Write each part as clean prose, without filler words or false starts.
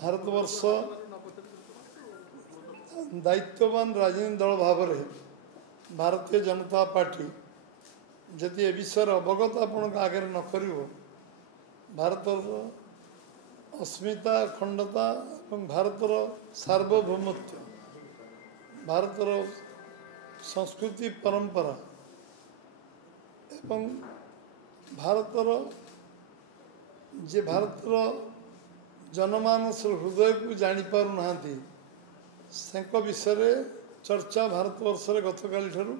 भारतवर्ष दायित्ववान राजनीतिक दल भाव में भारतीय जनता पार्टी जदि ए विषय अवगत आपण आगे न कर भारत अस्मिता अखंडता और भारतर सार्वभौमत्व भारतर संस्कृति परंपरा एवं भारतर जे भारतर जनमानस हृदय को जापर ना विषय चर्चा भारतवर्ष गतकाली ठारू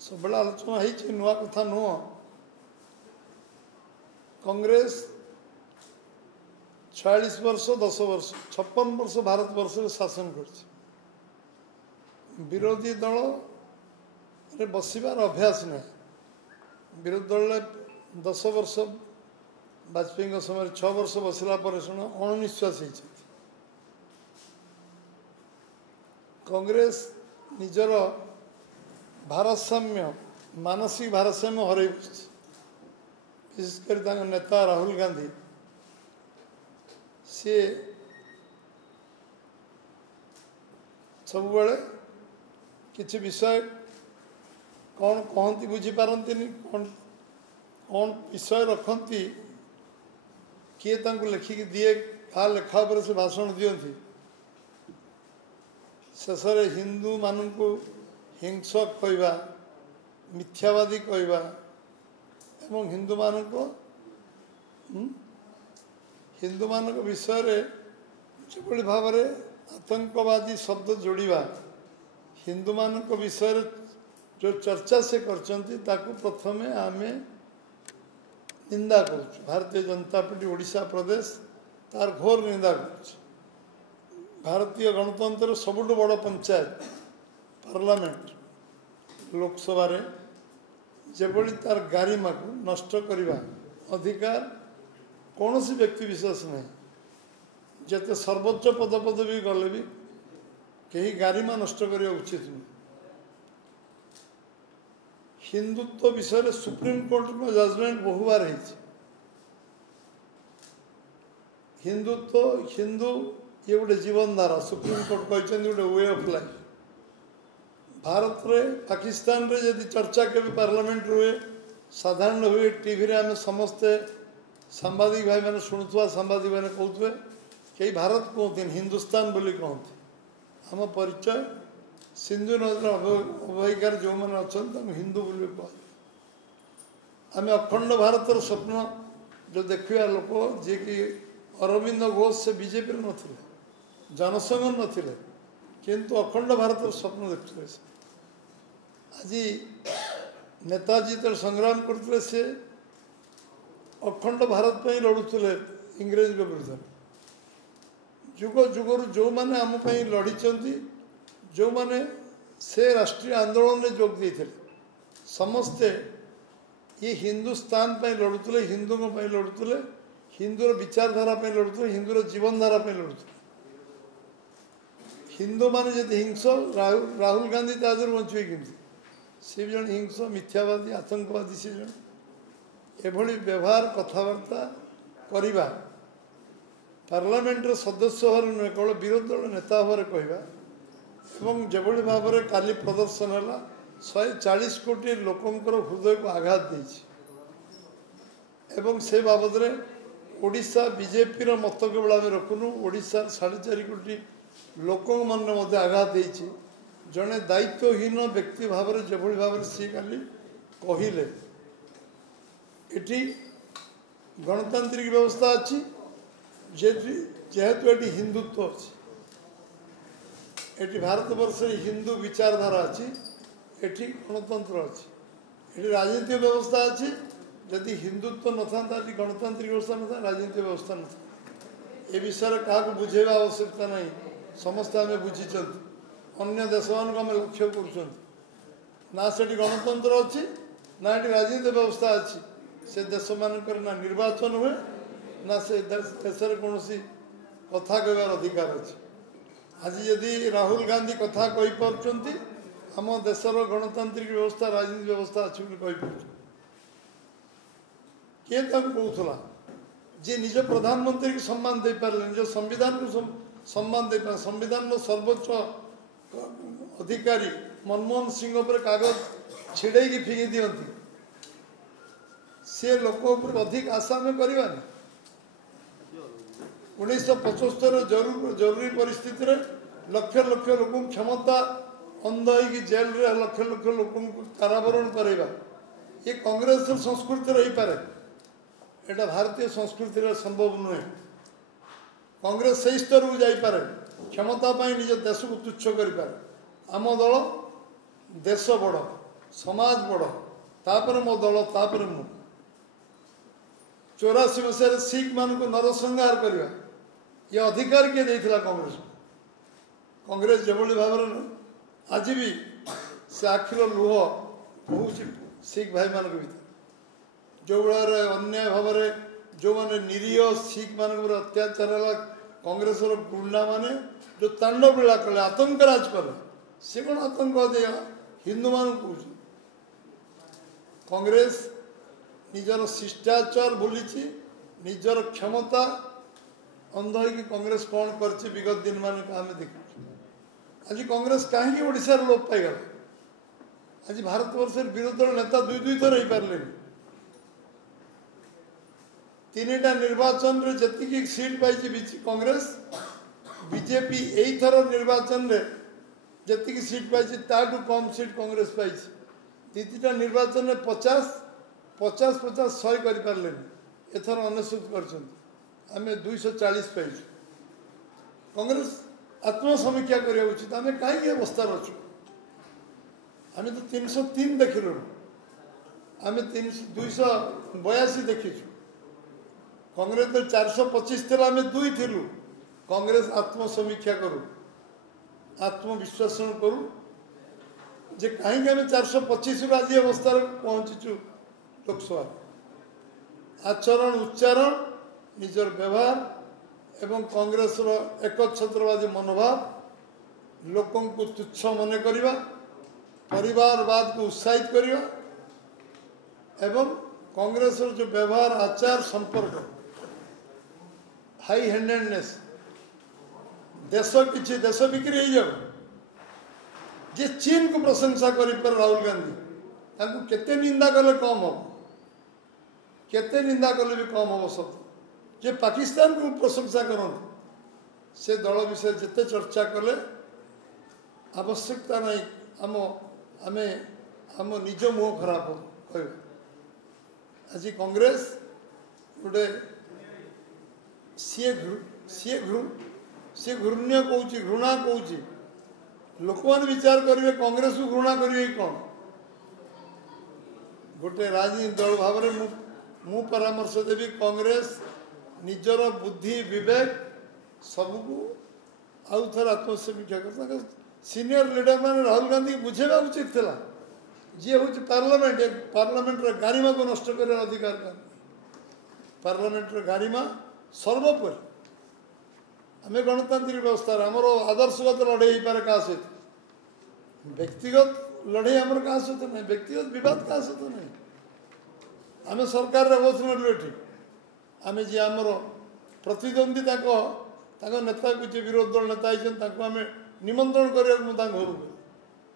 सब आलोचना हो नुआ कथा नुह कांग्रेस 46 वर्ष 10 वर्ष 56 वर्ष भारतवर्ष शासन कर विरोधी दल रे बसिबार अभ्यास ना विरोधी दल 10 वर्ष वाजपेयी समय 6 वर्ष बसला पर अणनिश्वास होती कांग्रेस निजर भारसाम्य मानसिक भारसाम्य हर विशेषकर नेता राहुल गांधी सी सब किसी विषय कौन कहती बुझीपारती कौन कौन विषय रखती किए लिखिकी दिए क्या लेखा पर से भाषण दियंती शेष हिंदू मान को हिंसक कहवा मिथ्यावादी कहवा एवं हिंदू मान को हिंदू मान विषय जो भाव में आतंकवादी शब्द जोड़ा हिंदू मान विषय जो चर्चा से कर प्रथमे आमे निंदा कर भारतीय जनता पार्टी ओडिशा प्रदेश तार घोर निंदा कर भारतीय गणतंत्र सबुठ बड़ पंचायत पार्लियामेंट लोकसभा जेभली तार गारिमा को नष्ट करने अधिकार कौन सी व्यक्ति विशेष नहीं जिते सर्वोच्च पदपदवी गले भी कहीं गारिमा नष्ट करने उचित नहीं हिंदुत्व विषय सुप्रीम कोर्ट को जजमेंट बहु बार हिंदुत्व हिंदू ये गोटे जीवन धारा सुप्रीम कोर्ट कहते गोटे वे ऑफ लाइफ भारत रे पाकिस्तान रे यदि चर्चा के पार्लियामेंट हुए साधारण हुए टीवी रे आम समस्ते सांबादिक भाई मैंने शुणुवा सांबादिक मैंने कहते कई भारत कहते हिंदुस्तान बोली कहते आम परिचय सिंधु नदी अवहिकार जो मैंने अच्छा हिंदू बोली कह आम अखंड भारतर स्वप्न जो देखा लोक जी कि अरविंद घोष से बीजेपी नथिले जनसंघ नथिले किंतु अखंड भारतर स्वप्न देखते आज नेताजी तो संग्राम करते से अखंड भारत पर लड़ुले इंग्रेज विरुद्ध जुग जुगर जो मैंने आम लड़ी जो मैंने से राष्ट्रीय आंदोलन में जोग देते समस्ते ये हिंदुस्तान पर लड़ुले हिंदू लड़ुले हिंदूर विचारधारा लड़ुले हिंदूर जीवनधारा लड़ुले हिंदू माने जब हिंस राहुल गांधी ताजर बचे कि सी जन हिंस मिथ्यावादी आतंकवादी सी जन एभली व्यवहार कथबार्ता करवा पार्लियामेंट सदस्य भाव नुहे केवल विरोधी दल नेता भाव में कहवा एवं जो भाव में काली प्रदर्शन है 140 कोटी लोकंर हृदय को आघात एवं से बाबद ओडिशा बीजेपी मत केवल आम रखुनु ओडिशा 4.5 कोटी लोक मन आघात जड़े दायित्वहीन व्यक्ति भाव में जो भाव में सी खाली कहले ये गणतांत्रिक व्यवस्था अच्छी जेहेतु ये हिंदुत्व अच्छी ये भारतवर्ष हिंदू विचारधारा अच्छी ये गणतंत्र अच्छी ये राजनीतिक व्यवस्था अच्छी जदि हिंदुत्व न था गणतांत्रिक व्यवस्था न था राजनीतिक व्यवस्था न था ये विषय क्या बुझेवा आवश्यकता नहीं समस्ते आम बुझी अन्य देश मान आम लक्ष्य कर गणतंत्र अच्छी ना ये राजनीतिक व्यवस्था अच्छी से देश मानक ना निर्वाचन हुए ना से देश कौन कथा कहबार अधिकार अच्छी आज यदि राहुल गांधी कथा कही आम देशर गणतांत्रिक व्यवस्था राजनीतिक व्यवस्था अच्छी कही किए कहला जे निज प्रधानमंत्री को सम्मान दे पारे निज संविधान को सम्मान दे पारे संविधान सर्वोच्च अधिकारी मनमोहन सिंह पर कागज छिड़े की फिंगी दिखती सी लोक अधिक आशा में करवा 1975 जरूरी परिस्थिति रे लक्ष लक्ष लोक क्षमता अंध हो जेल रे लक्ष लक्ष लोक कारावरण करवा ये कांग्रेस संस्कृति रही पारे एटा भारतीय संस्कृति संभव नुहे कांग्रेस से स्तर को जापे क्षमता निज देश को तुच्छ कर आम दल देश बड़ समाज बड़ तापर मो दल तापर मु 84 मसीह सिख मान को नरसंहार करवा ये अधिकार किए देता कांग्रेस कांग्रेस जो भाव आज भी से आखिर लुह बहुत सिख भाई मान भर जो भाई अन्याय भाव जो मैंने निरीह सिख मान अत्याचार है कांग्रेस गुंडा माने जो तांडव लीला कले आतंकराज कले सी कौन आतंकवादी हिंदू मान कह कांग्रेस निजर शिष्टाचार भूली निजर क्षमता अंध हो कांग्रेस कौन कर विगत दिन मान आम देखु आज कांग्रेस कहीं ओडिशा लोप पाईगला आज भारत वर्ष विरोधी दल नेता दुई दुई थर हो पारे तीन टा निर्वाचन रे जति सीट पाई कांग्रेस बीजेपी यही थर निर्वाचन रे जति सीट पाई ताठू कम सीट कांग्रेस पाई दीटा निर्वाचन में 50 50 100 कर पारे एथर 99 कर 240 पाई कांग्रेस आत्मसमीक्षा करवा उचित आम कहीं अवस्था अच्छु आम तो 303 देखिलु आम 282 देखीचु कांग्रेस तो 425 थे आम 2 थिलु कांग्रेस आत्मसमीक्षा करू आत्मविश्लेषण करू जे कहीं आम 425 रु आज अवस्था पहुँचीचु लोकसभा आचरण उच्चारण निजर व्यवहार एवं कांग्रेस एकछत्रवादी मनोभाव लोकों को तुच्छ मन करवा परिवारवाद को उत्साहित करवा एवं कांग्रेस जो व्यवहार आचार संपर्क हाई हैंडेडनेस देश किसी देश बिक्री हो जाओ जे चीन को प्रशंसा कर राहुल गांधी केते निंदा कले कम हम केते निंदा कले भी कम हम सब जे पाकिस्तान को प्रशंसा करते से दल विषय जिते चर्चा कले आवश्यकता नहीं आम आम आम निज मुह खराब कह आज कांग्रेस गोटे सी घृण्य कौच घृणा कौच लोक मैंने विचार करेंगे कांग्रेस को घृणा करेंगे कौन गोटे राजनीतिक दल भाव में मु परामर्श देवी कांग्रेस निजर बुद्धि विवेक सबको आउ थे आत्मसमीक्षा कर सीनियर लीडर मैंने राहुल गांधी बुझेगा उचित था जी हूँ पार्लियामेंट गारिमा को नष्ट कर अधिकार पार्लियामेंट गारिमा सर्वोपरि आम गणतांत्रिक व्यवस्था आमर आदर्शगत लड़े हो पारे क्या सहित व्यक्तिगत लड़े आमर क्या सहित नहीं व्यक्तिगत विवाद क्या सहित नहीं आम सरकार बसलु ये आम जी आमर प्रतिद्वंदी नेता किसी विरोधी दल नेता होती आम निमंत्रण करने घर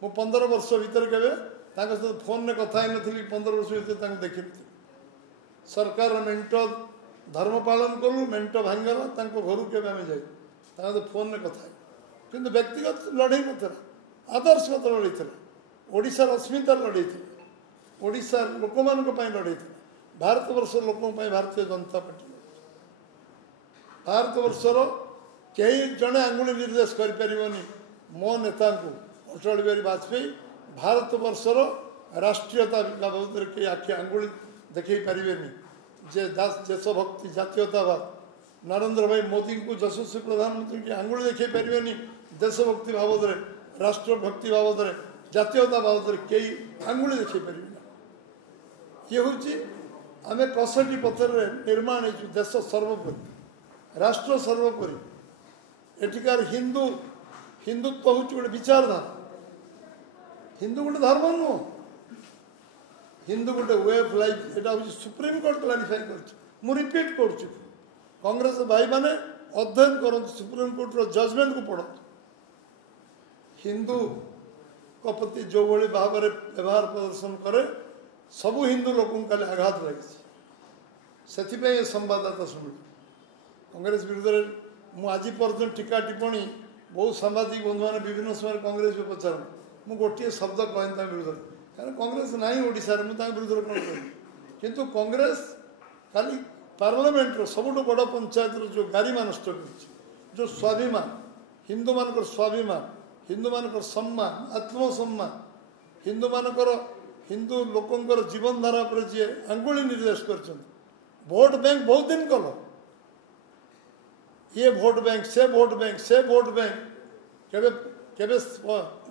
मु 15 वर्ष भीतर केवे सहित फोन में कथा नी 15 वर्ष भीतर देखी सरकार मेंट धर्म पालन कलु मेंट भांगला घर के जाए फोन में कथा किंतु व्यक्तिगत लड़े ना आदर्शगत लड़े ओडिशार अस्मिता लड़े ओडिशा लोक मान लड़े भारत वर्ष लोक भारतीय जनता पार्टी भारत वर्षर कई जड़े आंगुली निर्देश करें मो नेता को अटल बिहारी वाजपेयी भारत वर्षर राष्ट्रीयता बाबद कई आखि आंगुली देखई पारे जे देशभक्ति जातीयतावाद नरेंद्र भाई मोदी को यशस्वी प्रधानमंत्री की आंगुली देखई पारे देशभक्ति बाबद राष्ट्रभक्ति बाबद जातीयता बाबद कई आंगुली देखई पारे ये हूँ आम 65 पथर निर्माण हो देश सर्वोपरि राष्ट्र सर्वोपरि एठिकार हिंदुत्व हूँ गोटे विचारधारा हिंदू गोटे धर्म नुह हिंदू गोटे वे ऑफ लाइफ यहाँ हूँ सुप्रीम कोर्ट क्लारिफाई कर रिपीट कर कांग्रेस भाई माने अध्ययन करूँ सुप्रीम कोर्ट जजमेंट को पढ़ हिंदू को प्रति जो भाई भाव में व्यवहार प्रदर्शन करे सबू हिंदू लोक खाली आघात लगी से संवाददाता शुणु कांग्रेस विरुद्ध में आज पर्यटन टीका टिप्पणी बहुत सांबादिक बंधु मैंने विभिन्न समय कांग्रेस भी पचार मु गोटे शब्द कहनी विरुद्ध कारण कांग्रेस ना ओडिशा मुझे विरुद्ध कौन कह किंतु कांग्रेस खाली पार्लियामेंट सबुठ बड़ पंचायत जो गारिमा नष्ट कर स्वाभिमान हिंदू मान स्वाभिमान हिंदू मान सम्मान आत्मसम्मान हिंदू मानकर हिंदू लोकंर जीवन धारा पर जी आंगुली निर्देश कर भोट बैंक बहुत दिन कल ये भोट बैंक से भोट बैंक से भोट बैंक केबे केबे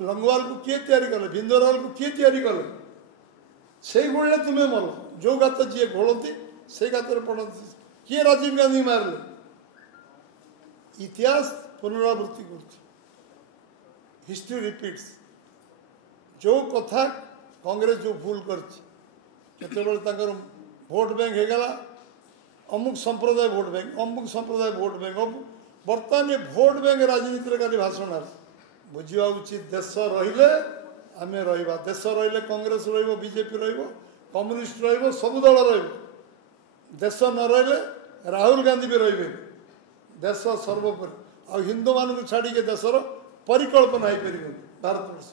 लंगवाल को किए तैयारी कले भिंदराल को किए तैयारी कले से गोले तुम्हें मल जो गात जी घोलती से गात पड़ती किए राजीव गांधी मारले इतिहास पुनरावृत्ति कर हिस्ट्री रिपीट्स जो कथा कांग्रेस जो भूल कर भोट बैंक होगला अमुक संप्रदाय भोट बैंक अमुक संप्रदाय भोट बैंक बर्तमान ये भोट बैंक राजनीति खाली भाषण बुझा उचित देश रहिले आम रहा देश रहिले कांग्रेस बीजेपी कम्युनिस्ट सबु दल देश न रहिले राहुल गांधी भी रे देश सर्वोपरि आ हिंदू मान छाड़ी के देशर परिकल्पना हो पार भारत वर्ष